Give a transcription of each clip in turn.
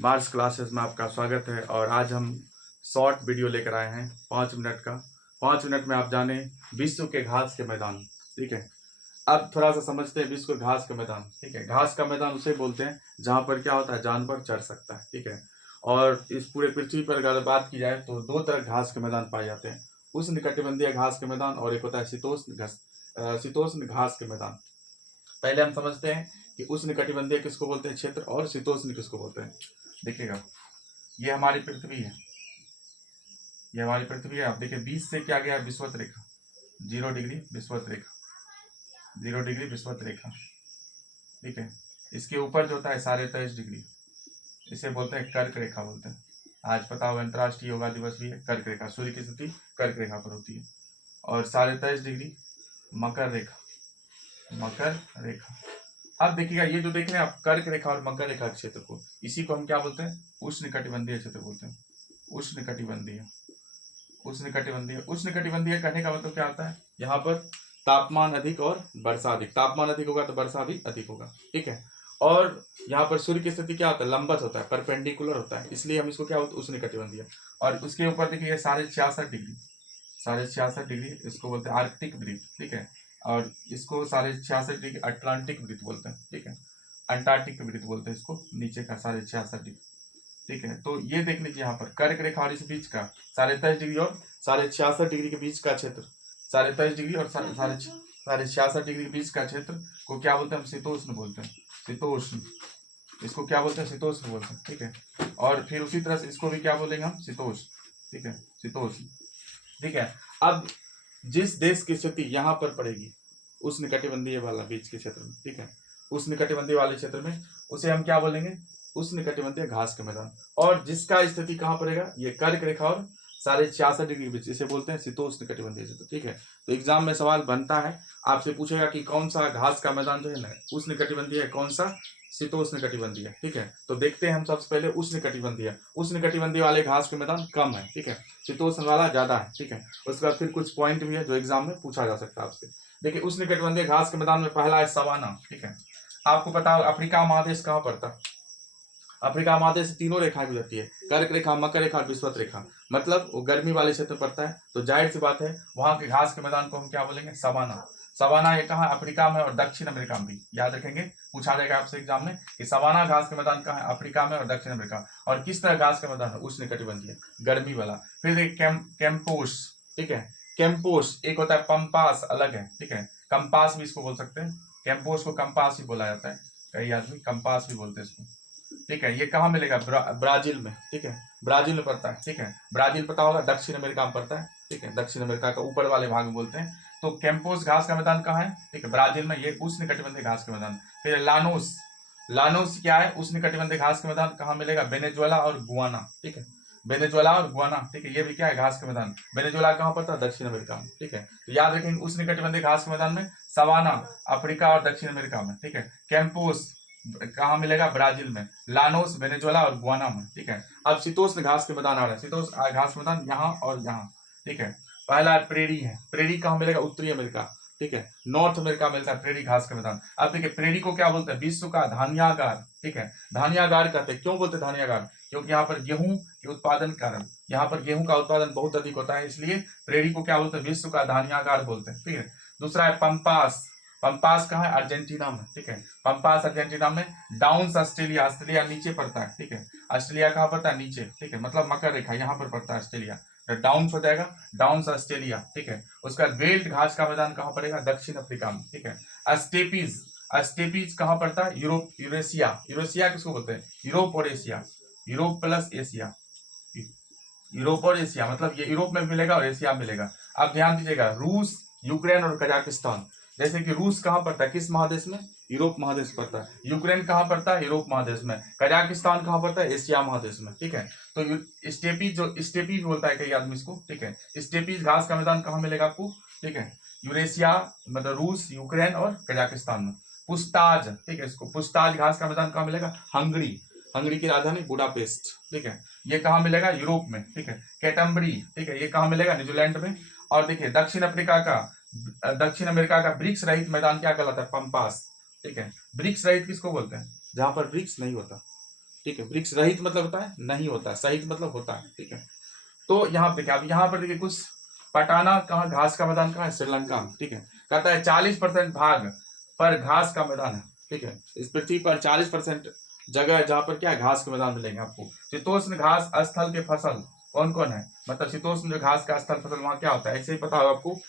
Mars classes में आपका स्वागत है। और आज हम शॉर्ट वीडियो लेकर आए हैं 5 मिनट का। 5 मिनट में आप जाने विश्व के घास के मैदान। ठीक है, अब थोड़ा सा समझते हैं विश्व के घास का मैदान। ठीक है, घास का मैदान उसे बोलते हैं जहाँ पर क्या होता है, जानवर चर सकता है। ठीक है, और इस पूरे पृथ्वी पर अगर बात की जाए तो दो तरह घास के मैदान पाए जाते हैं, उष्णकटिबंधीय घास के मैदान और एक होता है शीतोष्ण घास के मैदान। पहले हम समझते हैं कि उष्णकटिबंधीय किसको बोलते हैं क्षेत्र, और शीतोष्ण किसको बोलते हैं। देखिएगा, ये हमारी पृथ्वी है, ये हमारी पृथ्वी है। आप देखिए 20 से क्या गया है, विषुवत रेखा 0 डिग्री विषुवत रेखा, 0 डिग्री विषुवत रेखा। ठीक है, इसके ऊपर जो होता है 23.5 डिग्री, इसे बोलते हैं कर्क रेखा बोलते हैं। आज पता होगा अंतर्राष्ट्रीय योगा दिवस भी है। कर्क रेखा, सूर्य की स्थिति कर्क रेखा पर होती है। और 23.5 डिग्री मकर रेखा, मकर रेखा। अब देखिएगा, ये जो देख रहे हैं आप कर्क रेखा और मकर रेखा क्षेत्र को, इसी को हम क्या बोलते हैं, उष्णकटिबंधीय क्षेत्र बोलते हैं। उष्णकटिबंधीय, उष्णकटिबंधीय, उष्णकटिबंधीय कहने का मतलब क्या होता है, यहाँ पर तापमान अधिक और वर्षा अधिक। तापमान अधिक होगा तो वर्षा भी अधिक होगा। ठीक है, और यहाँ पर सूर्य की स्थिति क्या होता है, लंबवत होता है, परपेंडिकुलर होता है, इसलिए हम इसको क्या बोलते हैं, उष्णकटिबंधीय। और उसके ऊपर देखिए 66.5 डिग्री, 66.5 डिग्री इसको बोलते हैं आर्कटिक वृत्त। ठीक है, और इसको 66.5 डिग्री अटलांटिक वृत्त बोलते हैं। ठीक है, अंटार्कटिक वृत्त बोलते हैं इसको, नीचे का 66.5 डिग्री। ठीक है, तो ये देख लीजिए यहाँ पर कर्क रेखा और इस बीच का 23.5 डिग्री और 66.5 डिग्री के बीच का क्षेत्र, 23.5 डिग्री और 66.5 डिग्री के बीच का क्षेत्र को क्या बोलते हैं, हम शीतोष्ण बोलते हैं। शीतोष्ण, इसको क्या बोलते हैं, शीतोष्ण बोलते हैं। ठीक है, और फिर उसी तरह से इसको भी क्या बोलेंगे हम, शीतोष्ण। ठीक है, शीतोष्ण। ठीक है, अब जिस देश की स्थिति यहाँ पर पड़ेगी उष्णकटिबंधीय वाला बीच के क्षेत्र में, ठीक है, उष्णकटिबंधीय वाले क्षेत्र में, उसे हम क्या बोलेंगे, उष्णकटिबंधीय घास के मैदान। और जिसका स्थिति कहाँ पड़ेगा, ये कर्क रेखा और 66.5 डिग्री के बीच, इसे बोलते हैं शीतोष्ण कटिबंधीय क्षेत्र। ठीक है, तो एग्जाम में सवाल बनता है, आपसे पूछेगा कि कौन सा घास का मैदान जो है ना उष्णकटिबंधीय है, कौन सा शीतोष्ण कटिबंधीय है। ठीक है, तो देखते हैं हम सबसे पहले उष्णकटिबंधीय। उष्णकटिबंधीय वाले घास के मैदान कम है, ठीक है, शीतोष्ण वाला ज्यादा है। ठीक है, उसके बाद फिर कुछ पॉइंट भी है जो एग्जाम में पूछा जा सकता है आपसे। देखिए, उष्णकटिबंधीय घास के मैदान में पहला है सवाना। ठीक है, आपको पता है अफ्रीका महादेश कहाँ पड़ता है, अफ्रीका महादेश से तीनों रेखाएं गुजरती है, कर्क रेखा, मकर रेखा और विषुवत रेखा। मतलब वो गर्मी वाले क्षेत्र में पड़ता है, तो जाहिर सी बात है वहां के घास के मैदान को हम क्या बोलेंगे, सवाना। सवाना ये कहाँ, अफ्रीका में और दक्षिण अमेरिका में भी, याद रखेंगे, पूछा जाएगा आपसे एग्जाम में कि सवाना घास के मैदान कहाँ है, अफ्रीका में और दक्षिण अमेरिका। और किस तरह घास का मैदान है, उष्णकटिबंधीय गर्मी वाला। फिर देखिए कैंपोस। ठीक है, कैंपोस एक होता है, पंपास अलग है। ठीक है, कंपास भी इसको बोल सकते हैं, कैंपोस को कंपास ही बोला जाता है, कई आदमी कंपास भी बोलते हैं इसको। ठीक है, ये कहाँ मिलेगा, ब्राजील में। ठीक है, ब्राजील में पड़ता है। ठीक है, ब्राजील पता होगा दक्षिण अमेरिका में पड़ता है। ठीक है, दक्षिण अमेरिका का ऊपर वाले भाग में बोलते हैं। तो कैंपोस घास का मैदान कहाँ है, ठीक है, ब्राजील में, ये उष्णकटिबंधीय घास के मैदान। फिर लानोस, लानोस क्या है, उष्णकटिबंधीय घास के मैदान कहाँ मिलेगा, वेनेजुएला और गुआना। ठीक है, वेनेजुएला और गुआना। ठीक है, ये भी क्या है, घास के मैदान। वेनेजुएला कहाँ पड़ता है, दक्षिण अमेरिका में। ठीक है, तो याद रखेंगे उष्णकटिबंधीय घास के मैदान में सवाना अफ्रीका और दक्षिण अमेरिका में। ठीक है, कैंपोस कहाँ मिलेगा, ब्राजील में, लानोस वेनेजुएला और गुआना में। ठीक है, अब शीतोष्ण घास के मैदान आ रहा है, शीतोष्ण घास मैदान यहाँ और यहाँ। ठीक है, पहला प्रेरी है, प्रेरी कहाँ मिलेगा, उत्तरी अमेरिका। ठीक है, नॉर्थ अमेरिका मिलता है प्रेरी घास का मैदान। अब देखिए प्रेरी को क्या बोलते हैं, विश्व का धान्यागार। ठीक है, धान्यागार कहते हैं, क्यों बोलते हैं धान्यागार, क्योंकि यहाँ पर गेहूं के उत्पादन कारण, यहाँ पर गेहूं का उत्पादन बहुत अधिक होता है, इसलिए प्रेरी को क्या बोलते हैं, विश्व का धान्यागार बोलते हैं। ठीक है, दूसरा है पंपास। पंपास कहाँ है, अर्जेंटीना में। ठीक है, पंपास अर्जेंटीना में। डाउन्स ऑस्ट्रेलिया, ऑस्ट्रेलिया नीचे पड़ता है। ठीक है, ऑस्ट्रेलिया कहाँ पड़ता है, नीचे। ठीक है, मतलब मकर रेखा यहाँ पर पड़ता है ऑस्ट्रेलिया, तो डाउन्स हो जाएगा, डाउन्स ऑस्ट्रेलिया। ठीक है, उसका बेल्ट घास का मैदान कहाँ पड़ेगा, दक्षिण अफ्रीका में। ठीक है, अस्टेपीज, अस्टेपीज कहाँ पड़ता है, यूरोप, यूरेशिया। यूरेशिया किसको बोलते हैं, यूरोप और Asia, Europe plus Asia, Europe और एशिया, मतलब ये यूरोप में मिलेगा और एशिया में मिलेगा। अब ध्यान दीजिएगा, रूस, यूक्रेन और कजाकिस्तान। जैसे कि रूस कहाँ पड़ता है, किस महादेश में, यूरोप महादेश पड़ता है। यूक्रेन कहाँ पड़ता है, यूरोप महादेश में। कजाकिस्तान कहाँ पड़ता है, एशिया महादेश में। ठीक है, तो स्टेपीज, जो स्टेपीज बोलता है कई आदमी इसको। ठीक है, स्टेपीज घास का मैदान कहाँ मिलेगा आपको, ठीक है, यूरेशिया, मतलब रूस, यूक्रेन और कजाकिस्तान में। पुस्ताज, ठीक है, इसको पुस्ताज घास का मैदान कहाँ मिलेगा, हंगरी, हंगरी की राजधानी बुडापेस्ट। ठीक है, ये कहाँ मिलेगा, यूरोप में। ठीक है, कैटम्बरी, ठीक है, ये कहाँ मिलेगा, न्यूजीलैंड में। और देखिए दक्षिण अफ्रीका का, दक्षिण अमेरिका का वृक्ष रहित मैदान क्या कहलाता है, पंपास। ठीक है, वृक्ष रहित किसको बोलते हैं, जहां पर वृक्ष नहीं होता, ठीक है। वृक्ष रहित मतलब होता है नहीं होता है, सहित मतलब होता है, ठीक है। तो यहाँ पे क्या, अब यहाँ पर देखिए कुछ पटाना कहाँ, घास का मैदान कहाँ है, श्रीलंका में, ठीक है। कहता है 40% भाग पर घास का मैदान है, ठीक है। इस पृथ्वी पर 40% जगह है जहाँ पर क्या है, घास के मैदान मिलेंगे आपको। शीतोष्ण घास स्थल के फसल कौन कौन है, मतलब शीतोष्ण जो घास का स्थल फसल वहाँ क्या होता है, ऐसे ही पता होगा आपको।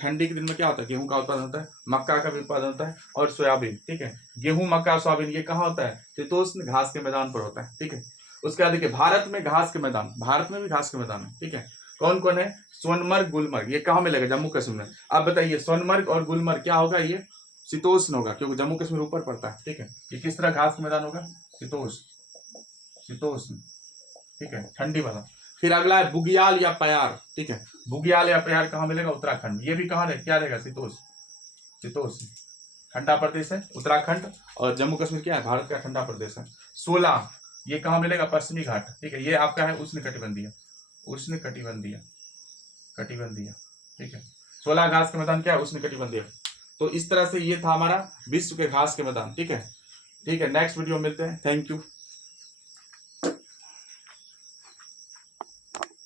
ठंडी के दिन में क्या होता है, गेहूं का उत्पादन होता है, मक्का का भी उत्पादन होता है और सोयाबीन, ठीक है। गेहूं, मक्का, सोयाबीन ये कहाँ होता है, शीतोष्ण घास के मैदान पर होता है, ठीक है। उसके बाद देखिए भारत में घास के मैदान, भारत में भी घास के मैदान है, ठीक है। कौन कौन है, सोनमर्ग, गुलमर्ग, ये कहाँ मिलेगा, जम्मू कश्मीर में। आप बताइए सोनमर्ग और गुलमर्ग क्या होगा, ये शीतोष्ण होगा क्योंकि जम्मू कश्मीर ऊपर पड़ता है, ठीक है। ये किस तरह घास का मैदान होगा, शीतोष्ण, शीतोष्ण, ठीक है, ठंडी वाला। फिर अगला है बुग्याल या प्यार, ठीक है। बुग्याल या प्यार कहाँ मिलेगा, उत्तराखंड। ये भी कहाँ रहे, क्या रहेगा, शीतोष्ण, शीतोष्ण, ठंडा प्रदेश है उत्तराखंड। और जम्मू कश्मीर क्या है, भारत का ठंडा प्रदेश है। 16 ये कहाँ मिलेगा, पश्चिमी घाट, ठीक है। ये आपका है उष्ण कटिबंधीय, उष्ण कटिबंधीय, कटिबंधीय, ठीक है। 16 घास के मैदान क्या है, उष्ण कटिबंधीय। तो इस तरह से ये था हमारा विश्व के घास के मैदान, ठीक है। ठीक है, नेक्स्ट वीडियो मिलते हैं, थैंक यू।